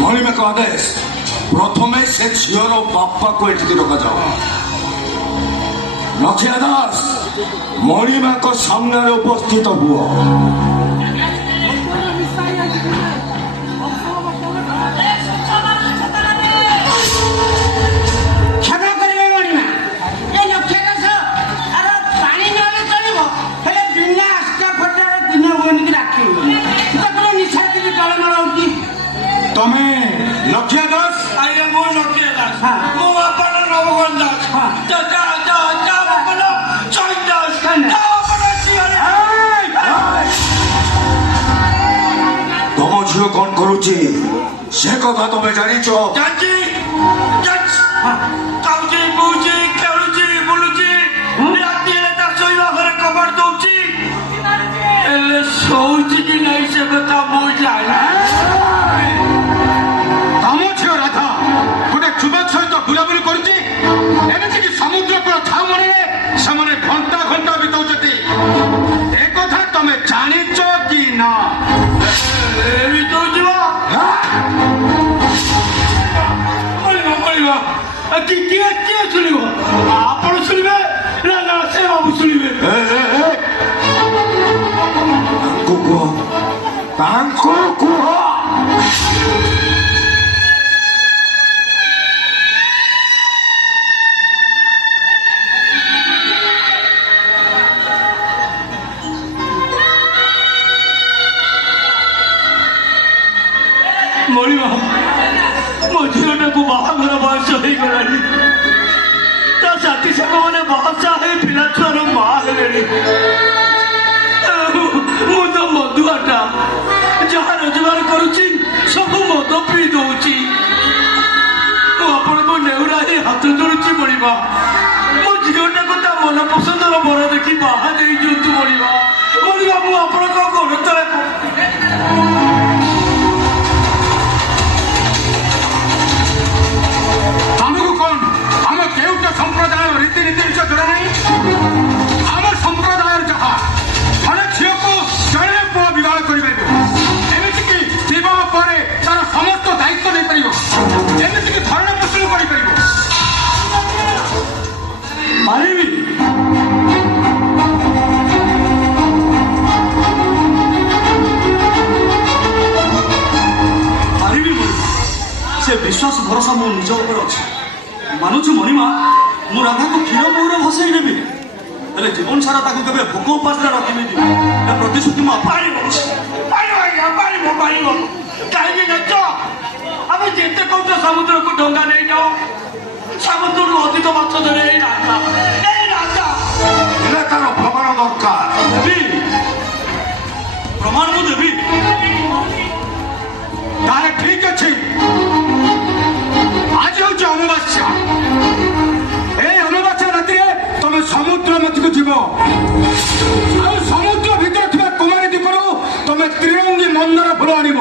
ମଣିମାଙ୍କ ଆଦେଶ ପ୍ରଥମେ ସେ ଝିଅର ବାପାକୁ ଏଠିକି ରଖାଯାଉ। ଲକ୍ଷ୍ମୀ ଦାସ ମଣିମାଙ୍କ ସାମ୍ନାରେ ଉପସ୍ଥିତ ହୁଅ। କ୍ଷମା କରିବେ ମଣିମା, ଏ ଲକ୍ଷ୍ୟ ଦାସ ଆର ପାଣି ନହେଲେ ଚଳିବ, ହେଲେ ବିନା ଆସ୍ଥା ଫଟାର ଦିନ ହୁଏନି କି ରାକ୍ଷୀ ହୁଏନି। ତାପରେ ନିଶା କିଛି ଟଳମଳ ହଉଛି। ତମେ ଲକ୍ଷ୍ମୀ ଦାସ? ଆଜ୍ଞା ମୁଁ ଲକ୍ଷ୍ମୀ ଦାସ, ମୋ ବାପାର ନବଗଣ ଦାସ, ବାପାର ଚୈତ ଦାସ, ତମ ଝିଅ କଣ କରୁଛି ସେ କଥା ତମେ ଜାଣିଛ? ଜାଣିଛି, ଖାଉଛି ପିଉଛି ଖେଳୁଛି ବୁଲୁଛି, ରାତି ହେଲେ ତା ଶୋଇବା ଘରେ କବାଟ ଦଉଛି, ହେଲେ ଶୋଉଛି କି ନାହିଁ ସେ କଥା ମୁଁ ଜାଣେ। ତମ ଝିଅ ରାଧା ଗୋଟେ ଯୁବକ ସହିତ ବୁଲାବୁଲି କରୁଛି, ଏମିତିକି ସମୁଦ୍ର କୂଳ ଥାମରେ ସେମାନେ ଘଣ୍ଟା ଘଣ୍ଟା ବିତାଉଛନ୍ତି। ଏ କଥା ତମେ ଜାଣିଛ କି ନା? କିଏ ଶୁଣିବ? ଆପଣ ଶୁଣିବେ ନା ସେ ବାବୁ ଶୁଣିବେ? ତାଙ୍କୁ କୁହ, ତାଙ୍କୁ କୁହ। ମଣିମା, ମୋ ଝିଅଟାକୁ ବାହାଘର ବୟସ ହେଇଗଲାଣି। ତା ସାଥୀ ସାଙ୍ଗମାନେ ବାହାସା ହେଇ ପିଲା ଛୁଆର ମା ହେଲେଣି। ମୁଁ ତ ମଧୁଆଟା, ଯାହା ରୋଜଗାର କରୁଛି ସବୁ ମଦ ପିଇ ଦଉଛି। ମୁଁ ଆପଣଙ୍କୁ ନେଉରା ହେଇ ହାତ ଧରୁଛି ମଣିମା, ମୋ ଝିଅଟାକୁ ତା ମନ ପସନ୍ଦର ବର ଦେଖି ବାହା ଦେଇ ଦିଅନ୍ତୁ ମଣିମା। ମଣିମା ମୁଁ ଆପଣଙ୍କ ଗୋଡ଼ ତଳେ ଆମକୁ କଣ ଆମ କେଉଁଟା ସମ୍ପ୍ରଦାୟର ରୀତିନୀତି ବିଷୟ ଜଣା ନାହିଁ? ଆମ ସମ୍ପ୍ରଦାୟର ଯାହା ଜଣେ ଝିଅକୁ ଜଣେ ପୁଅ ବିବାହ କରିପାରିବ, ଏମିତିକି ବିବାହ ପରେ ତାର ସମସ୍ତ ଦାୟିତ୍ୱ ନେଇପାରିବ, ଏମିତିକି ଭରଣ ପୋଷଣ କରିପାରିବ। ପାରିବି? ପାରିବି ମଣିମା, ସେ ବିଶ୍ୱାସ ଭରସା ମୋ ନିଜ ଉପରେ ଅଛି। ମାନୁଛୁ ମଣିମା, ମୁଁ ରାଧାକୁ କ୍ଷୀର ମହୁର ଭସେଇ ନେବି, ହେଲେ ଜୀବନ ସାରା ତାକୁ କେବେ ଭୋକ ଉପାସରେ ରଖିନେବି। ଏ ପ୍ରତିଶ୍ରୁତି ମୁଁ ପାରିବ କାହିଁକି ଜାଣିଛ? ଆମେ ଯେତେ କହୁଛ ସମୁଦ୍ରକୁ ଡଙ୍ଗା ନେଇଯାଉ, ସମୁଦ୍ରରୁ ଅଧିକ ମାଛ ଧରେ ଏଇ ରାଜା। ହେଲେ ତାର ପ୍ରମାଣ ଦରକାର। ଦେବି, ପ୍ରମାଣ ମୁଁ ଦେବି। ତାହେଲେ ଠିକ ଅଛି, ଆଜି ହଉଛି ଅମାବାସ୍ୟା। এই অমাবাস্যা রাত্রে তুমি সমুদ্র মধ্যে যাব, আর সমুদ্র ভিতরে থাকা কুমারী দ্বীপর তুমি ত্রিরঙ্গী মন্দার ফুল আনিব।